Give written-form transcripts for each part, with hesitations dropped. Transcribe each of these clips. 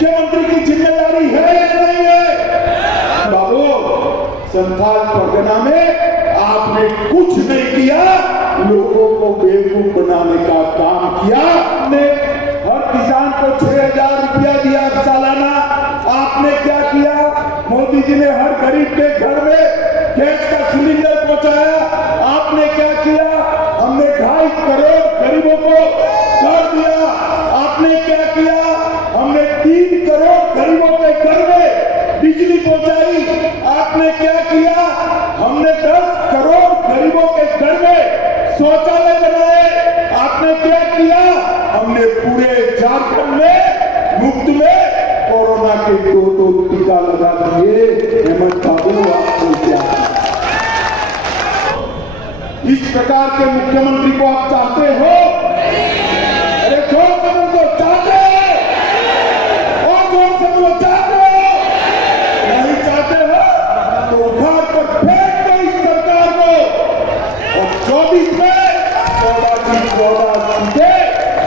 मुख्यमंत्री की जिम्मेदारी है या नहीं है? बाबू, संथाल परगना में आपने कुछ नहीं किया, लोगों को बेवकूफ बनाने का काम किया। आपने हर किसान को 6,000 रुपया दिया सालाना, आपने क्या किया? मोदी जी ने हर गरीब के घर में गैस का सिलेंडर पहुंचाया, आपने क्या किया? हमने 2.5 करोड़ गरीबों को कर दिया, आपने क्या किया? हमने 3 करोड़ गरीबों के घर में बिजली पहुंचाई, आपने क्या किया? हमने 10 करोड़ गरीबों के घर में शौचालय बनाए, आपने क्या किया? हमने पूरे झारखंड में मुफ्त में कोरोना के 2 टीका लगा दिए। हेमंत बाबू, आपने क्या? इस प्रकार के मुख्यमंत्री को आप चाहते हो? अरे जोर से बोलो, चाहते हो? और जोर से बोलो, चाहते हो? नहीं चाहते हो तो उखाड़ कर फेंक दो इस सरकार को। और 24 में 14 की 14 सीटें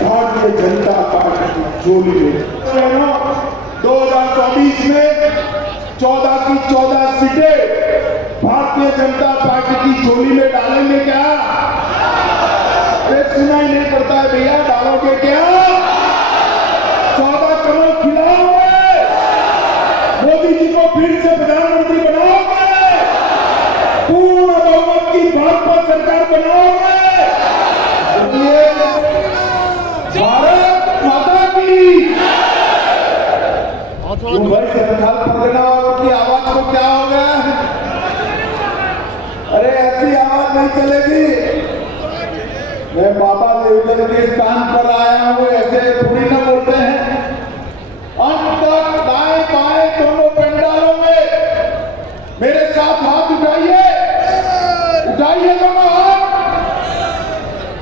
भारतीय जनता पार्टी की झोली में। 2024 में 14 की 14 सीटें भारतीय जनता पार्टी की झोली में डालेंगे क्या? अरे सुनाई नहीं पड़ता है भैया, डालोगे क्या? 14 कमल खिलाओगे? मोदी जी को फिर से प्रधानमंत्री बनाओगे? पूर्ण बहुमत की भाजपा सरकार बनाओगे? भारत माता की। भाई, संथाल परगना वालों की आवाज को क्या हो गया? अरे ऐसी आवाज नहीं चलेगी। मैं बाबा देवदत्त के स्थान पर आया हूं, ऐसे थोड़ी ना बोलते हैं। अंत तक दाएं बाएं दोनों पंडालों में मेरे साथ हाथ उठाइए, उठाइए दोनों हाथ।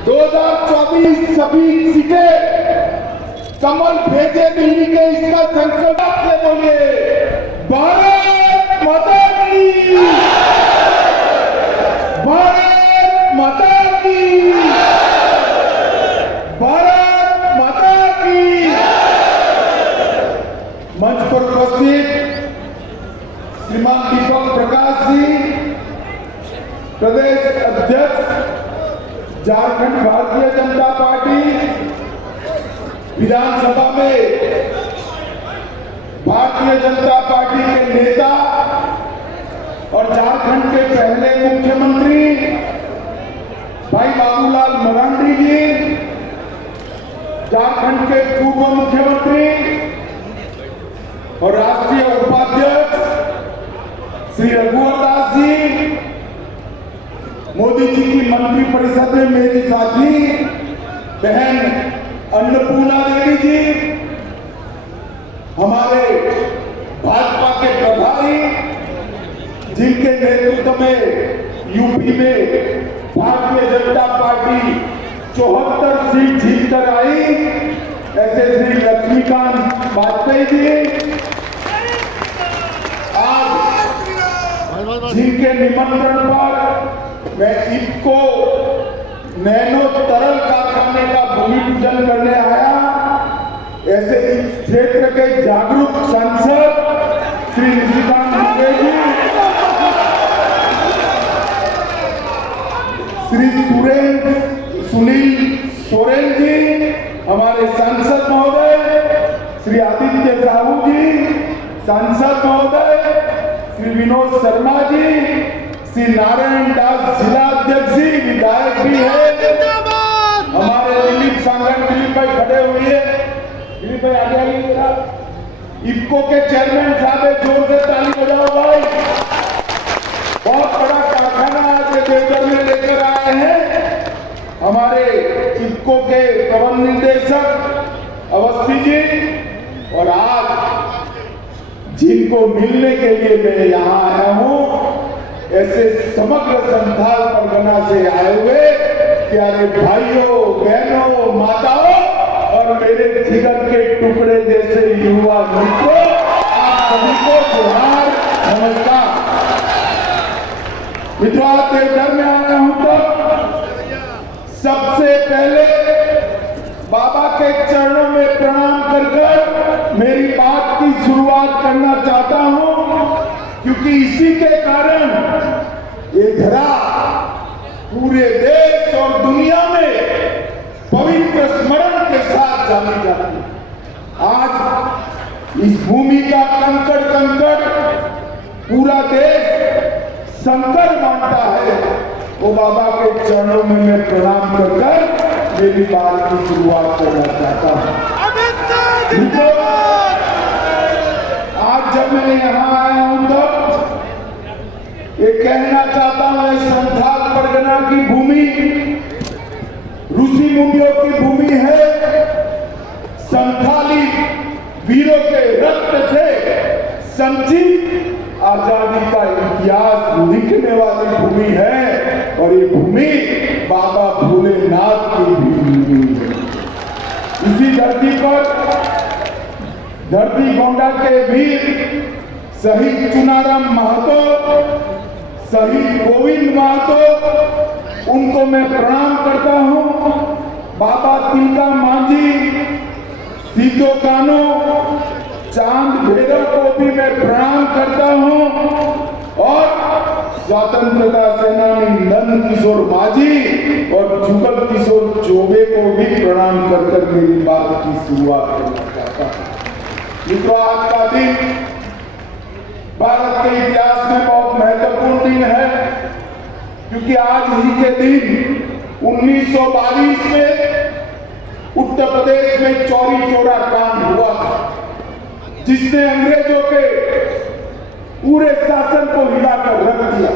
2024 सभी सीटें कमल भेजे दिल्ली के, इसका संकल्प से बोलिए, भारत माता की, भारत माता की, भारत माता की। मंच पर उपस्थित श्रीमान दीपक प्रकाश जी, प्रदेश अध्यक्ष झारखंड भारतीय जनता पार्टी, विधानसभा में भारतीय जनता पार्टी के नेता और झारखंड के पहले मुख्यमंत्री भाई बाबूलाल मरांडी जी, झारखंड के पूर्व मुख्यमंत्री और राष्ट्रीय उपाध्यक्ष श्री रघुवर दास जी, मोदी जी की मंत्रिपरिषद में मेरी साथी बहन अन्नपूर्णा देवी जी, हमारे भाजपा के प्रभारी जिनके नेतृत्व में यूपी में भारतीय जनता पार्टी 74 सीट जीतकर आई, ऐसे श्री लक्ष्मीकांत वाजपेयी जी, आज जिनके निमंत्रण पर मैं इफको नैनो तरल कारखाने का भूमि पूजन करने आया, ऐसे इस क्षेत्र के जागरूक सांसद श्री निशिकांत दुबे जी, श्री सुनील सोरेन जी, हमारे सांसद महोदय, श्री आदित्य साहू जी सांसद महोदय, श्री विनोद शर्मा जी, श्री नारायण दास जिला अध्यक्ष जी, विधायक भी है, हमारे दिलीप सांगन, दिलीप भाई खड़े हुए, दिलीप भाई आगे आइए जरा, इफको के चेयरमैन साहब, जोर से ताली बजाओ भाई। बहुत बड़ा कारखाना आज देवघर में लेकर आए हैं हमारे इफको के प्रबंध निदेशक अवस्थी जी, और आज जिनको मिलने के लिए मैं यहाँ आया हूँ, ऐसे समग्र संथाल परगना से आए हुए प्यारे भाइयों, बहनों, माताओं और मेरे जिगर के टुकड़े जैसे युवा मित्रों, आप सभी को जोहार, नमस्कार। मित्रों, देवघर में आया हूं तो सबसे पहले बाबा के चरणों में प्रणाम कर मेरी बात शुरुआत करना चाहता हूं, क्योंकि इसी के कारण ये धरा पूरे देश और दुनिया में पवित्र स्मरण के साथ जानी जाती है। आज इस भूमि का कंकड़ कंकड़ पूरा देश संकट मानता है। वो बाबा के चरणों में मैं प्रणाम कर मेरी बात की शुरुआत करना चाहता हूं। आज जब मैं यहाँ आया हूं तो ये कहना चाहता हूं, संथाल परगना की भूमि ऋषि मुनियों की भूमि है। संथाली वीरों के रक्त से संचित आजादी का इतिहास लिखने वाली भूमि है और ये भूमि बाबा भोलेनाथ की भूमि है। इसी धरती पर धरती गोंडा के वीर शहीद चुनाराम महतो, शहीद गोविंद महतो, उनको मैं प्रणाम करता हूं। बाबा तिलका मांझी, सीतो कानो, चांद भैरव को भी मैं प्रणाम करता हूं और स्वतंत्रता सेनानी नंद किशोर माझी और जुगल किशोर चौबे को भी प्रणाम कर मेरी बात की शुरुआत करना चाहता हूं। मित्रों, आज का दिन भारत के इतिहास में बहुत महत्वपूर्ण दिन है, क्योंकि आज ही के दिन 1922 में उत्तर प्रदेश में चौरी चौरा कांड हुआ था, जिसने अंग्रेजों के पूरे शासन को हिलाकर रख दिया।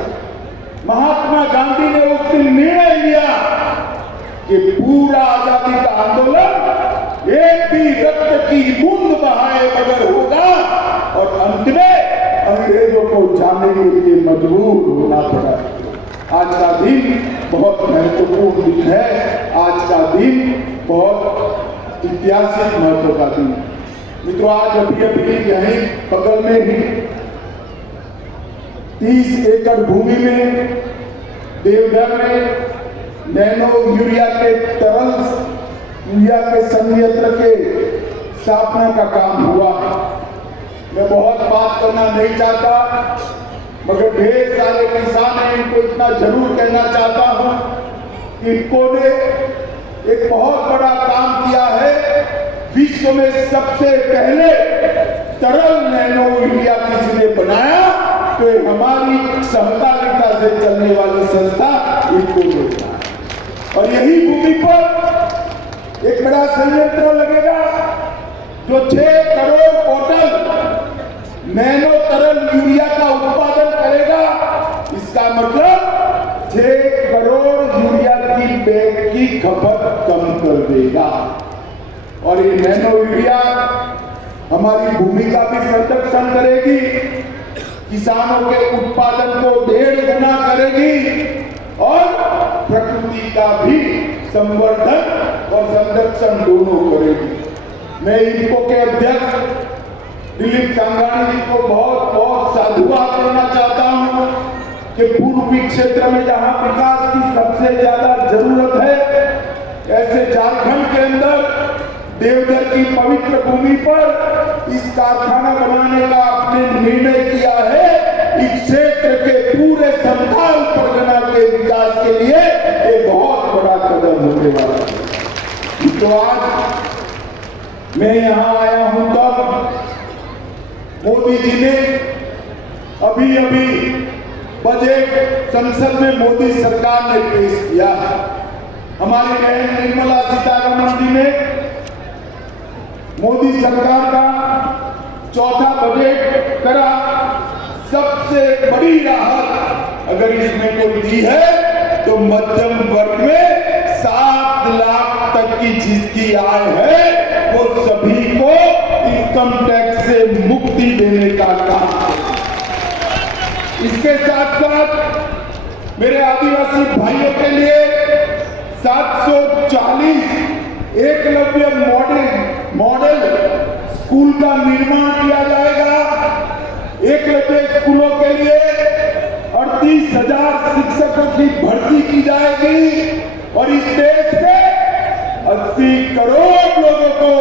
महात्मा गांधी ने उस दिन निर्णय लिया कि पूरा आजादी का आंदोलन एक भी रक्त की बूंद बहाए बगैर होगा और अंत में अंग्रेजों को जाने के लिए मजबूर होना पड़ा। आज का दिन बहुत महत्वपूर्ण दिन है। आज का दिन बहुत ऐतिहासिक महत्व का दिन है। मित्रों, आज अभी यहीं बगल में ही 30 एकड़ भूमि में देवघर में नैनो यूरिया के तरल यूरिया के संयंत्र के स्थापना का काम हुआ है। मैं बहुत बात करना नहीं चाहता, मगर ढेर सारे किसान हैं, इनको इतना जरूर कहना चाहता हूं कि इन्होंने एक बहुत बड़ा काम किया है। विश्व में सबसे पहले तरल नैनो यूरिया किसने बनाया, तो हमारी सहकारिता से चलने वाली संस्था इनको बनाया। और यही भूमि पर एक बड़ा संयंत्र लगेगा जो 6 करोड़ बोतल नैनो तरल यूरिया का उत्पादन करेगा। इसका मतलब 6 करोड़ यूरिया की बैग की खपत कम कर देगा। और ये नैनो यूरिया हमारी भूमि का भी संरक्षण करेगी, किसानों के उत्पादन को 1.5 गुना करेगी और प्रकृति का भी संवर्धन और संरक्षण दोनों करेगी। मैं इनको के अध्यक्ष दिलीप सांघानी जी को बहुत बहुत साधुवाद देना चाहता हूं कि पूर्वी क्षेत्र में जहां विकास की सबसे ज्यादा जरूरत है, ऐसे झारखंड के अंदर देवघर की पवित्र भूमि पर इस कारखाना बनाने का आपने निर्णय किया है। इस क्षेत्र के पूरे संथाल परगना के विकास के लिए एक बहुत बड़ा कदम होने वाला है। तो आज मैं यहां आया हूं तब मोदी जी ने अभी बजट संसद में मोदी सरकार ने पेश किया। हमारी बहन निर्मला सीतारमण जी ने मोदी सरकार का चौथा बजट करा। सबसे बड़ी राहत अगर इसमें कोई दी है तो मध्यम वर्ग में 7 लाख तक की जिसकी आय है वो सभी को इनकम टैक्स से मुक्ति देने का काम। इसके साथ साथ मेरे आदिवासी भाइयों के लिए 740 एकलव्य मॉडल स्कूल का निर्माण किया जाएगा। एकलव्य स्कूलों के लिए 38,000 शिक्षकों की भर्ती की जाएगी और इस देश के 80 करोड़ लोगों को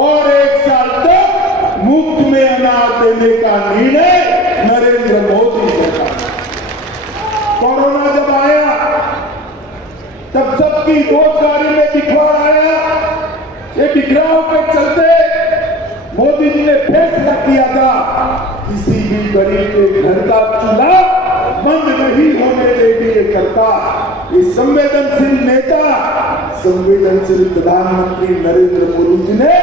और 1 साल तक मुफ्त ये बिखराव के चलते मोदी जी ने फैसला किया था किसी भी गरीब के घर का चूल्हा बंद नहीं होने देगी ये सरकार। ये संवेदनशील नेता, संवेदनशील प्रधानमंत्री नरेंद्र मोदी जी ने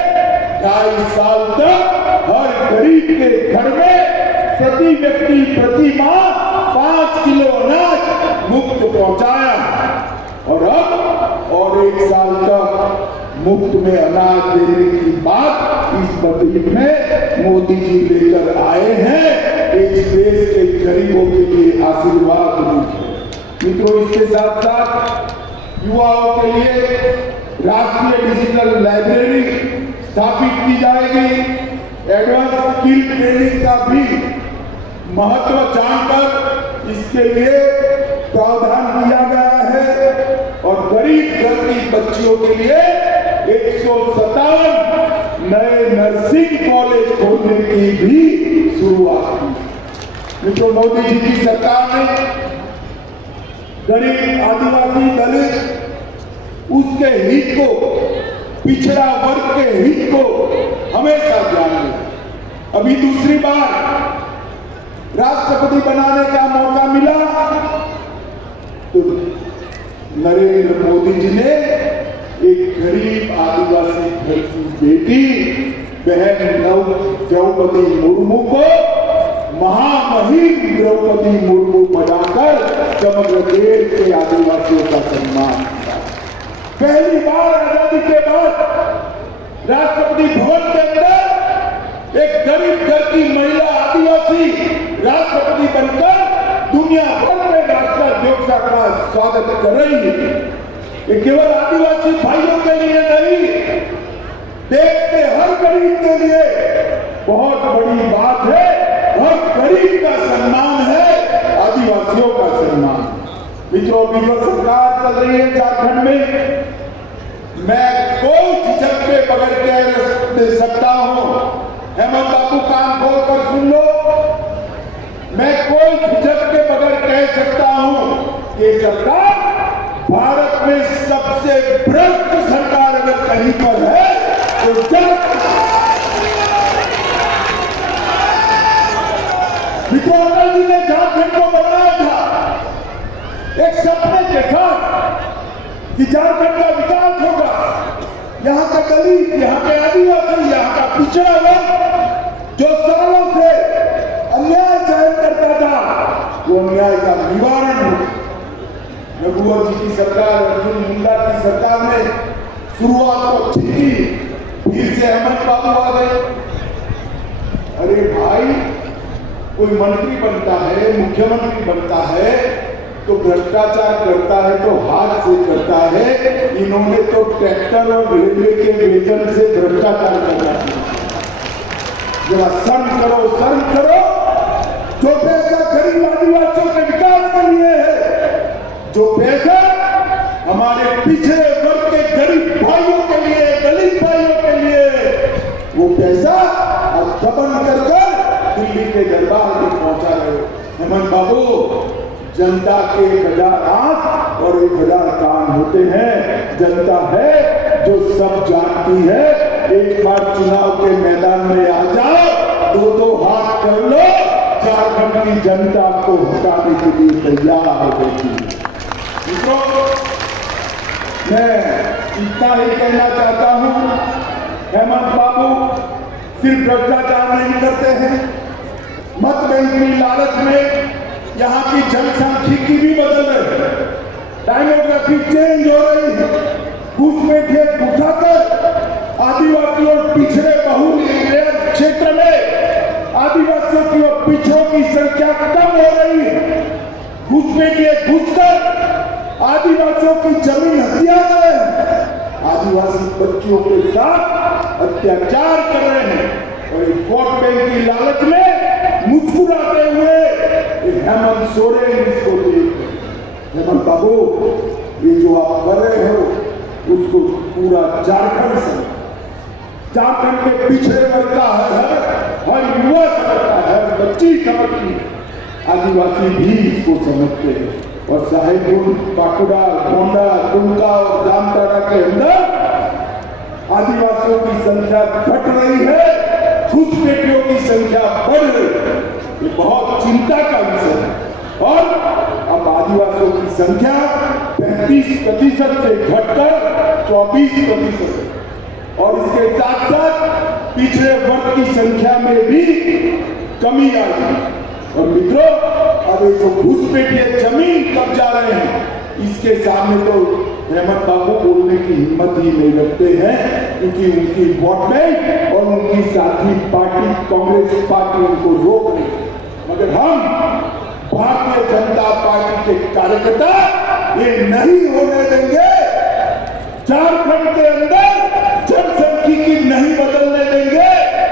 2.5 साल तक हर गरीब के घर में प्रति व्यक्ति प्रति माह 5 किलो अनाज मुफ्त पहुंचाया और अब और 1 साल तक मुफ्त में अनाज देने की बात इस बजट में मोदी जी लेकर आए हैं। इस देश के गरीबों के लिए आशीर्वाद रूप है। मित्रों, इसके साथ साथ युवाओं के लिए राष्ट्रीय डिजिटल लाइब्रेरी स्थापित की जाएगी। एडवांस स्किल ट्रेनिंग का भी महत्व जानकर इसके लिए प्रावधान किया गया है और गरीब घर की बच्चियों के लिए 157 नए नर्सिंग कॉलेज खोलने की भी शुरुआत की। मित्रों, मोदी जी की सरकार ने गरीब, आदिवासी, दलित उसके हित को, पिछड़ा वर्ग के हित को हमेशा ध्यान में। अभी दूसरी बार राष्ट्रपति बनाने का मौका मिला तो नरेंद्र मोदी जी ने एक गरीब आदिवासी घर की बेटी बहन द्रौपदी मुर्मू को महामहिम द्रौपदी मुर्मू बनाकर समग्र देश के आदिवासियों का सम्मान किया। पहली बार आजादी के बाद राष्ट्रपति भवन के अंदर एक गरीब घर की महिला आदिवासी राष्ट्रपति बनकर दुनिया भर में राष्ट्राध्यक्ष का स्वागत कर रही है। ये केवल आदिवासी भाइयों के लिए नहीं, देश के हर गरीब के लिए बहुत बड़ी बात है। हर गरीब का सम्मान है, आदिवासियों का सम्मान। मित्रों, अभी जो सरकार चल रही है झारखंड में, मैं कोई झिझक के बगैर कह दे सकता हूं, हेमंत बाबू कान खोलकर सुन लो, मैं कोई झिझक के बगैर कह सकता हूं कि सरकार भारत में सबसे भ्रष्ट सरकार अगर कहीं पर है तो अटल जी ने झारखंड को बनाया था एक सपने के साथ कि झारखंड का विकास होगा, यहाँ का दलित, यहाँ के आदिवासी, यहाँ का पिछड़ा वर्ग जो सालों से अन्याय सहन करता था वो अन्याय का निवारण हो। रघुवर जी की सरकार, अर्जुन मुंडा की सरकार ने शुरुआत तो ठीक की, फिर से हेमंत बाबू आ गए। अरे भाई, कोई मंत्री बनता है, मुख्यमंत्री बनता है तो भ्रष्टाचार करता है तो हाथ से करता है। इन्होंने तो ट्रैक्टर और रेलवे के वेतन से भ्रष्टाचार करना है। जरा शर्म करो, शर्म करो। जो पैसा गरीब आदिवासियों के विकास के लिए है, जो पैसा हमारे पिछड़े वर्ग के गरीब भाइयों के लिए, दलित भाइयों के लिए, वो पैसा अब दबन कर दिल्ली के दरबार में पहुंचा रहे हो। हेमंत बाबू, जनता के 1000 आंख और 1000 कान होते हैं। जनता है जो सब जानती है। एक बार चुनाव के मैदान में आ जाओ, 2-2 हाथ कर लो, झारखंड की जनता को हटाने के लिए तैयार हो गई। मैं इतना ही कहना चाहता हूं, हेमंत बाबू सिर्फ भ्रष्टाचार नहीं करते हैं, मत बैंक की लालच में यहाँ की जनसांख्यिकी भी बदल रही है, डेमोग्राफी चेंज हो रही है। घुसपैठिए उठाकर आदिवासी और पिछड़े बहुल क्षेत्र में आदिवासियों की और पिछड़ों की संख्या कम हो रही है। घुसपैठिए घुसकर आदिवासियों की जमीन हत्या कर रहे हैं, आदिवासी बच्चियों के साथ अत्याचार कर रहे हैं और एक वोट बैंक की लालच में मुस्कुराते हुए हेमंत सोरेन इसको देख। हेमंत बाबू, ये जो आप कर रहे हो उसको पूरा झारखंड समझ, झारखंड के पिछड़े वर्ग का हर युवा समझता है, हर बच्ची समझती है, आदिवासी भी इसको समझते हैं। और साहेबगंज, बांकुड़ा, गोंडा, दुमका और जामताड़ा के अंदर आदिवासियों की संख्या घट रही है, घुसपैठियों की संख्या बढ़ रही है। ये बहुत चिंता का विषय है। और अब आदिवासियों की संख्या 35% से घटकर 24%, और इसके साथ साथ पिछड़े वर्ग की संख्या में भी कमी आई है। और मित्रों, अब ये जो घुसपैठिए जमीन कब्जा रहे हैं, इसके सामने तो हेमंत बाबू बोलने की हिम्मत ही नहीं रखते हैं, क्योंकि उनकी वोट बैंक और उनकी साथी पार्टी कांग्रेस पार्टी उनको रोक रही है। मगर हम भारतीय जनता पार्टी के कार्यकर्ता ये नहीं होने देंगे। झारखंड के अंदर जनसंख्यिकी नहीं बदलने देंगे।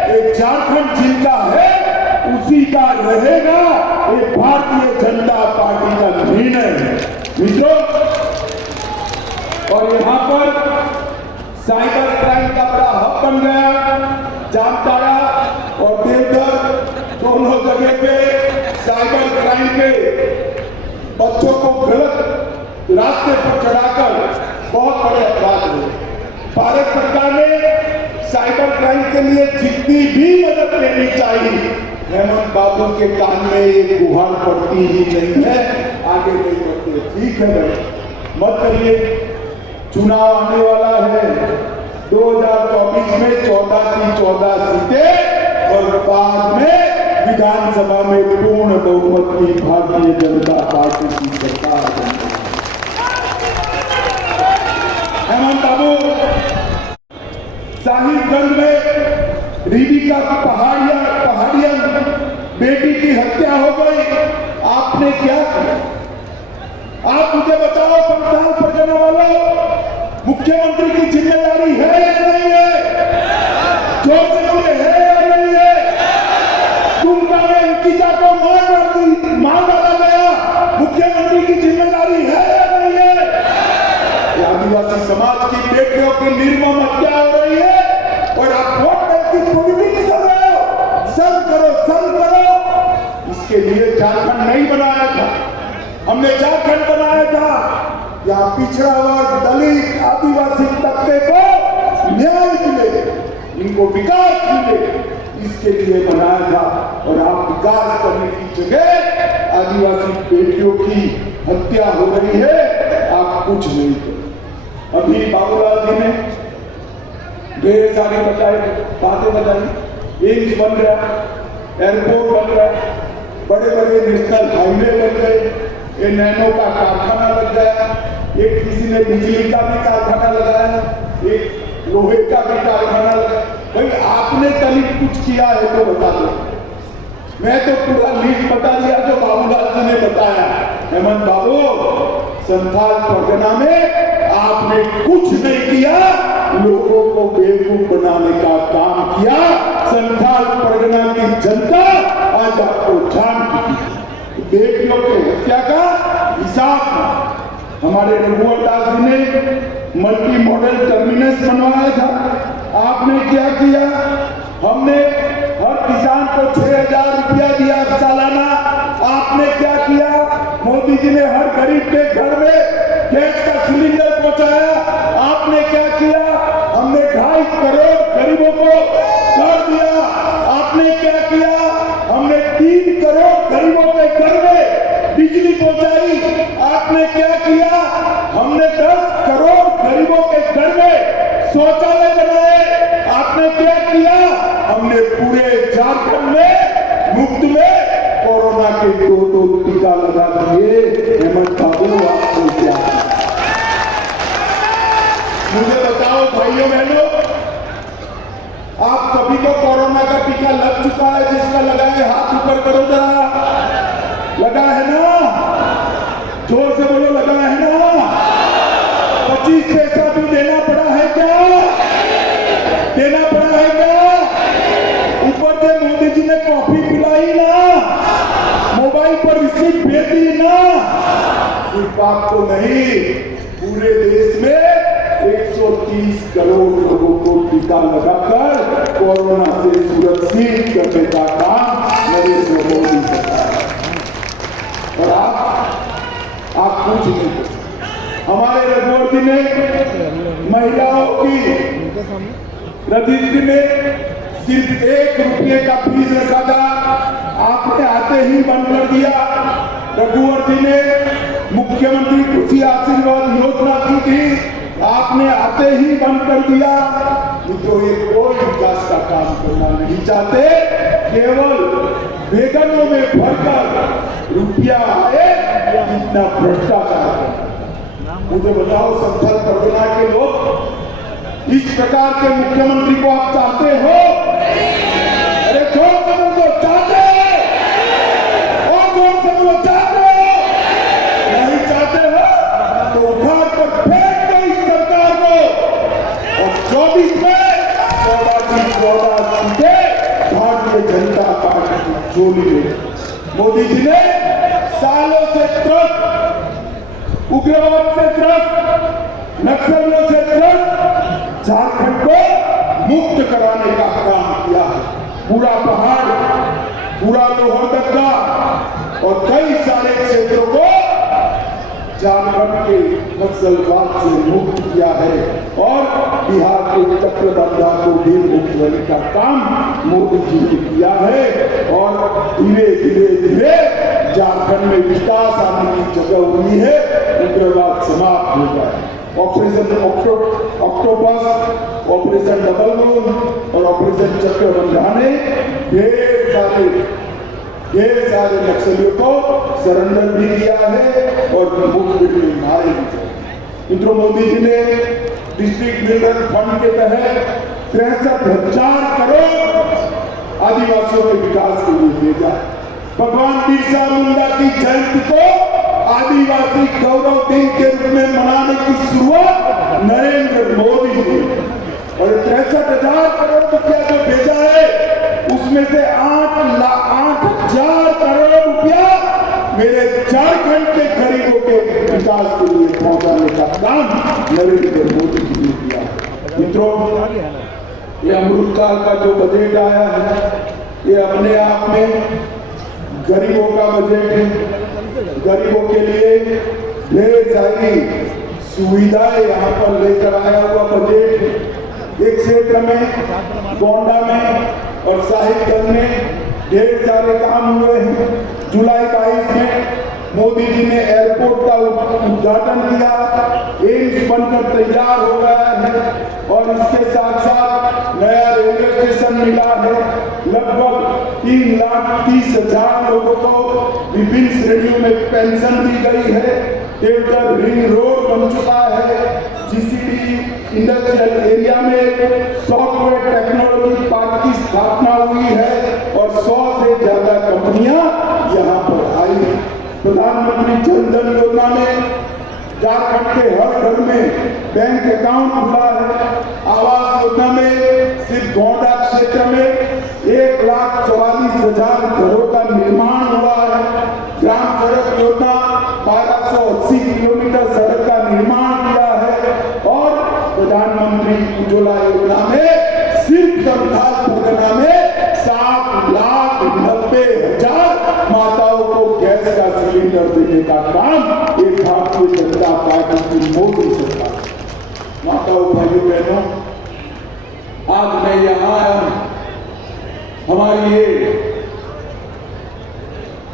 ये झारखंड जिनका है उसी का रहेगा। ये भारतीय जनता पार्टी का निर्णय है मित्रों। और यहां पर साइबर क्राइम का बड़ा हब बन गया। जामताड़ा और देवघर दोनों जगह पे साइबर क्राइम के बच्चों को गलत रास्ते पर चढ़ाकर बहुत बड़े अपराध हुए। भारत सरकार ने साइबर क्राइम के लिए जितनी भी मदद देनी चाहिए, हेमंत बाबू के कान में ये गुहार पड़ती ही नहीं है, आगे नहीं बढ़ते। ठीक है भाई, मत करिए। चुनाव आने वाला है 2024 में 14 की 14 सीटें और बाद में विधानसभा में पूर्ण बहुमत की भारतीय जनता पार्टी की सरकार बनेगी। हेमंत बाबू, साहिबगंज में रीबी का पहाड़िया बेटी की हत्या हो गई, आपने क्या किया? आप मुझे बताओ, संस्थान परिजनों वालों, मुख्यमंत्री की जिम्मेदारी है या नहीं है? जोर से बोले, है या नहीं है? दुमका में अंकिता को मार डाला गया, मुख्यमंत्री की जिम्मेदारी है या नहीं है? आदिवासी समाज की बेटियों की निर्मम हत्या हो रही है और आप वोट बैंक की पॉलिटिक्स कर रहे हो। सर करो, सर करो। इसके लिए झारखंड नहीं बनाया था, हमने झारखंड बनाया था यहाँ पिछड़ा वर्ग, दलित, आदिवासी तबके को न्याय मिले, इनको विकास मिले, इसके लिए बनाया था। और आप विकास करने की जगह आदिवासी बेटियों की हत्या हो रही है, आप कुछ नहीं करते। अभी बाबूलाल जी ने ढेर सारी बातें बताई। एम्स बन गया, एयरपोर्ट बन गया, बड़े बड़े नेशनल हाईवे बन गए, ये नैनो का कारखाना लग गया, एक किसी ने बिजली का भी कारखाना लगाया, एक लोहे का भी कारखाना लगाया। भाई आपने कभी कुछ किया है तो बता दो। मैं तो पूरा लिस्ट बता दिया जो बाबूलाल जी ने बताया। हेमंत बाबू, संथाल परगना में आपने कुछ नहीं किया, लोगों को बेवकूफ बनाने का काम किया। संथाल परगना की जनता आज आपको जान चुकी। बेटियों की हत्या का हिसाब हमारे रघुवर दास जी ने मल्टी मॉडल टर्मिनस बनवाया था, आपने क्या किया? हमने हर किसान को 6,000 रुपया दिया सालाना, आपने क्या किया? मोदी जी ने हर गरीब के घर में गैस का सिलेंडर पहुंचाया, आपने क्या किया? हमने 2.5 करोड़ गरीबों को कर दिया, आपने क्या किया? हमने 3 करोड़ गरीबों के घर में बिजली पहुंचाई, आपने क्या किया? हमने 10 करोड़ गरीबों के घर में शौचालय बनाए, आपने क्या किया? हमने पूरे झारखंड में मुफ्त में कोरोना के 2 टीका लगा दिए। हेमंत बाबू, आपको क्या? मुझे बताओ भाइयों बहनों, आप सभी को कोरोना का टीका लग चुका है? जिसका लगा है हाथ ऊपर करो जरा। लगा है ना? जोर से बोलो, लगा है ना? 25 पैसा भी देना पड़ा है क्या? देना पड़ा है क्या? ऊपर से मोदी जी ने कॉफी पिलाई ना, मोबाइल पर रिसीप्ट भेज दी ना। सिर्फ आपको नहीं, पूरे देश में 130 करोड़ लोगों को टीका लगाकर कोरोना से सुरक्षित करने का काम नरेंद्र मोदी सरकार है। और आप कुछ नहीं कर सकते। हमारे रघुवर जी ने महिलाओं की रजिस्ट्री में सिर्फ 1 रुपये का फीस रखा था, आपने आते ही बंद कर दिया। रघुवर जी ने मुख्यमंत्री कृषि आशीर्वाद योजना की थी, आपने आते ही बंद कर दिया। तो ये कोई विकास का काम करना नहीं चाहते, केवल वेतनों में भरकर रुपया आए, इतना भ्रष्टाचार। मुझे बताओ, संथाल परगना के लोग इस प्रकार के मुख्यमंत्री को आप चाहते हो? अरे जोर से बोलो, चाहते हो? और जोर से बोलो, चाहते हो? नहीं चाहते हो तो उठार कर फेंक दो इस सरकार को। और 24 में 14 सीटें भारतीय जनता पार्टी की झोली में। मोदी जी ने सालों से त्रस्त, उग्रवाद से त्रस्त, नक्सलियों से त्रस्त झारखंड को मुक्त कराने का काम किया है। पूरा पहाड़, पूरा लोहरदगा और कई सारे क्षेत्रों को झारखंड के नक्सलवाद से मुक्त किया है और बिहार के चक्रधरदा को भी मुक्त करने का काम मोदी जी ने किया है। और धीरे धीरे धीरे झारखंड में विकास आने की जगह हुई है, उग्रवाद समाप्त हो गया। Operation octopus, operation double moon और ऑपरेशन चक्रधरदा ने ढेर सारे नक्सलियों को सरेंडर भी किया है और मुक्त भी मारे भी। मित्रों, मोदी जी ने डिस्ट्रिक्ट बिल्डर फंड के तहत 63,000 करोड़ आदिवासियों के विकास के लिए भेजा। भगवान बिरसा मुंडा की जयंती को आदिवासी गौरव दिन के रूप में मनाने की शुरुआत नरेंद्र मोदी जी, और 63,000 करोड़ रुपया जो भेजा है उसमें से 8,00,000 करोड़ रुपया मेरे झारखंड के गरीबों के विकास के लिए पहुंचाने का काम नरेंद्र मोदी जी ने किया। मित्रों, ये अमृतकाल का जो बजट आया है, ये अपने आप में गरीबों का बजट है। गरीबों के लिए ढेर सारी सुविधाएं यहाँ पर लेकर आया हुआ बजट है। एक क्षेत्र में, गोंडा में और साहिबगंज में ढेर सारे काम हुए हैं। जुलाई 22 में मोदी जी ने एयरपोर्ट का उद्घाटन किया, एम्स बनकर तैयार हो गया है और इसके साथ साथ नया रेलवे स्टेशन मिला है। लगभग 3,30,000 लोगों को विभिन्न श्रेणियों में पेंशन दी गई है। देवघर रिंग रोड बन चुका है। जीसीडी इंडस्ट्रियल एरिया में सॉफ्टवेयर टेक्नोलॉजी पार्क की स्थापना हुई है और 100 से ज्यादा कंपनियां यहाँ पर आई हैं। प्रधानमंत्री जन धन योजना में झारखंड के हर घर में बैंक अकाउंट खुला है। आवास योजना में सिर्फ गोंडा क्षेत्र में 1,44,000 घरों का निर्माण हुआ है। ग्राम सड़क योजना 1280 किलोमीटर सड़क का निर्माण किया है और प्रधानमंत्री उज्ज्वला योजना में सिर्फ संथाल परगना में 7,90,000 माताओं को गैस का सिलेंडर देने का काम एक भारतीय जनता पार्टी की मोदी सरकार। माताओं, भाइयों, बहनों, आज मैं यहाँ आया हूं। हमारी ये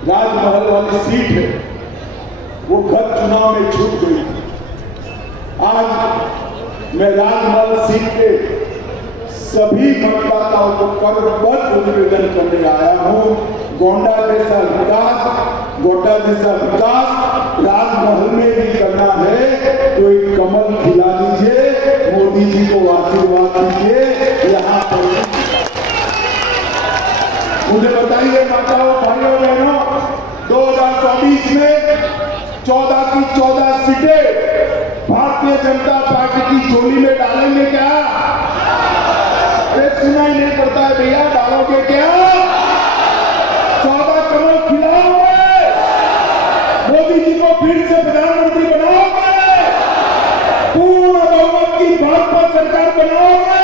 राजमहल वाली सीट है, वो गत चुनाव में छूट गई थी। आज मैं राजमहल सीट के सभी मतदाताओं को करबद्ध निवेदन करने आया हूं। गोंडा जैसा विकास राजमहल में भी करना है तो एक कमल खिला दीजिए, मोदी जी को आशीर्वाद दीजिए। यहाँ पर मुझे बताइए माताओं, भाइयों, बहनों, 2024 में 14 की 14 सीटें भारतीय जनता पार्टी की झोली में डालेंगे क्या? सुनाई नहीं पड़ता है भैया, डालोगे क्या? 14 करोड़ खिलाओगे? मोदी जी को फिर से प्रधानमंत्री बनाओगे? पूर्ण बहुमत की भाजपा सरकार बनाओगे?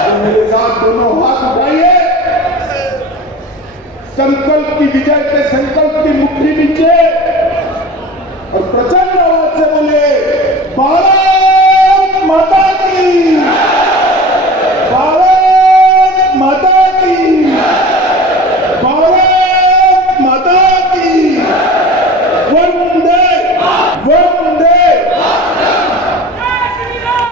तो मेरे साथ दोनों हाथ उठाइए। संकल्प की विजय के संकल्प की